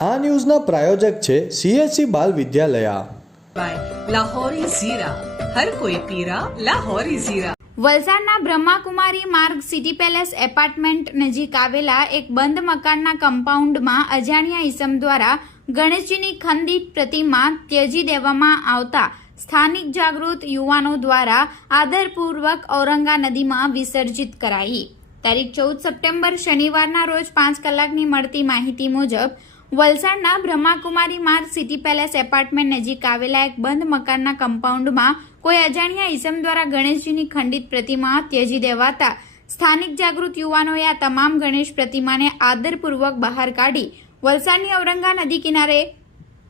આ ન્યૂઝના પ્રાયોજક છે સીએસસી બાલ વિદ્યાલયા. વલસાડના બ્રહ્માકુમારી માર્ગ સિટી પેલેસ એપાર્ટમેન્ટ નજીક આવેલા એક બંધ મકાનના કમ્પાઉન્ડમાં અજાણ્યા ઇસમ દ્વારા ગણેશજીની ખંડિત પ્રતિમા ત્યજી દેવામાં આવતા સ્થાનિક જાગૃત યુવાનો દ્વારા આદરપૂર્વક ઔરંગા નદીમાં વિસર્જિત કરાઈ. તારીખ ચૌદ સપ્ટેમ્બર શનિવારના રોજ પાંચ કલાકની મળતી માહિતી મુજબ વલસાડના બ્રહ્માકુમારી માર્ગ સિટી પેલેસ એપાર્ટમેન્ટ નજીક આવેલા એક બંધ મકાનના કમ્પાઉન્ડમાં કોઈ અજાણ્યા ઈસમ દ્વારા ગણેશજીની ખંડિત પ્રતિમા ત્યજી દેવાતા સ્થાનિક જાગૃત યુવાનોએ આ તમામ ગણેશ પ્રતિમાને આદરપૂર્વક બહાર કાઢી વલસાડની ઔરંગા નદી કિનારે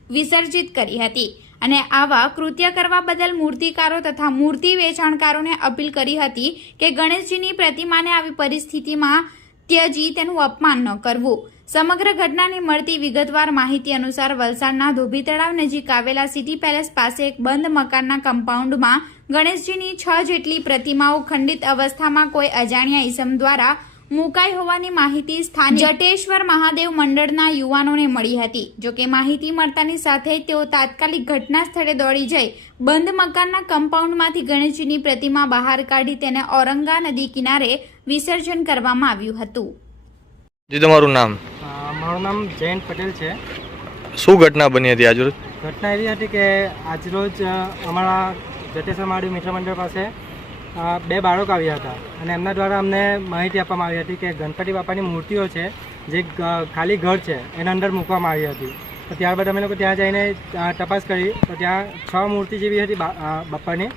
વિસર્જિત કરી હતી અને આવા કૃત્ય કરવા બદલ મૂર્તિકારો તથા મૂર્તિ વેચાણકારોને અપીલ કરી હતી કે ગણેશજીની પ્રતિમાને આવી પરિસ્થિતિમાં ત્યજી તેનું અપમાન ન કરવું. સમગ્ર ઘટનાની મળતી વિગતવાર માહિતી અનુસાર વલસાડના ધોબી તળાવ નજીક આવેલા સિટી પેલેસ પાસે એક બંધ મકાનના કમ્પાઉન્ડમાં ગણેશજીની છ જેટલી પ્રતિમાઓ ખંડિત અવસ્થામાં કોઈ અજાણ્યા ઈસમ દ્વારા મુકાઈ હોવાની માહિતી સ્થાનિક જટેશ્વર મહાદેવ મંડળના યુવાનોને મળી હતી. જોકે માહિતી મળતાની સાથે તેઓ તાત્કાલિક ઘટના સ્થળે દોડી જઈ બંધ મકાનના કમ્પાઉન્ડમાંથી ગણેશજીની પ્રતિમા બહાર કાઢી તેને ઔરંગા નદી કિનારે વિસર્જન કરવામાં આવ્યું હતું. જી, તમારું નામ? મારું નામ જયંત પટેલ છે. શું ઘટના બની હતી આજરોજ? ઘટના એવી હતી કે આજરોજ અમારા જટેશ્વર મહાદેવ મિત્ર મંડળ પાસે બે બાળકો આવ્યા હતા અને એમના દ્વારા અમને માહિતી આપવામાં આવી હતી કે ગણપતિ બાપાની મૂર્તિઓ છે જે ખાલી ઘર છે એના અંદર મૂકવામાં આવી હતી. તો ત્યારબાદ અમે લોકો ત્યાં જઈને તપાસ કરી તો ત્યાં છ મૂર્તિ જેવી હતી બાપાની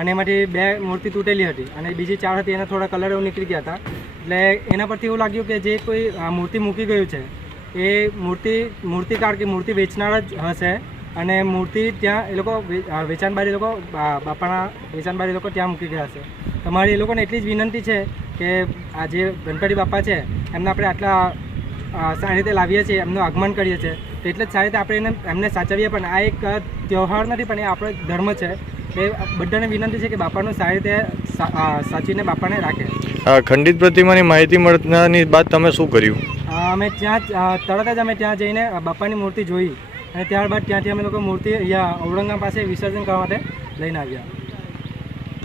અને એમાંથી બે મૂર્તિ તૂટેલી હતી અને બીજી ચાર હતી એના થોડા કલર એવું નીકળી ગયા હતા. એટલે એના પરથી એવું લાગ્યું કે જે કોઈ મૂર્તિ મૂકી ગયું છે એ મૂર્તિ, મૂર્તિકાર કે મૂર્તિ વેચનાર જ હશે અને મૂર્તિ ત્યાં એ લોકો વેચાણબારી લોકો બાપાના વેચાણબારી લોકો ત્યાં મૂકી ગયા હશે. તમારી એ લોકોને એટલી જ વિનંતી છે કે આ જે ગણપતિ બાપા છે, એમને આપણે આટલા સારી રીતે લાવીએ છીએ, એમનું આગમન કરીએ છીએ એટલે જ સારી રીતે આપણે એને, એમને સાચવીએ. પણ આ એક તહેવાર નથી, પણ એ આપણો ધર્મ છે. એ બધાને વિનંતી છે કે બાપાનું સારી રીતે સાચીને બાપાને રાખે. આ ખંડિત પ્રતિમાની માહિતી મળતાની બાદ તમે શું કર્યું? અમે ત્યાં તરત જ અમે ત્યાં જઈને બાપાની મૂર્તિ જોઈ અને ત્યારબાદ ત્યાંથી અમે લોકો મૂર્તિ અહીંયા ઔરંગા પાસે વિસર્જન કરવા માટે લઈને આવ્યા.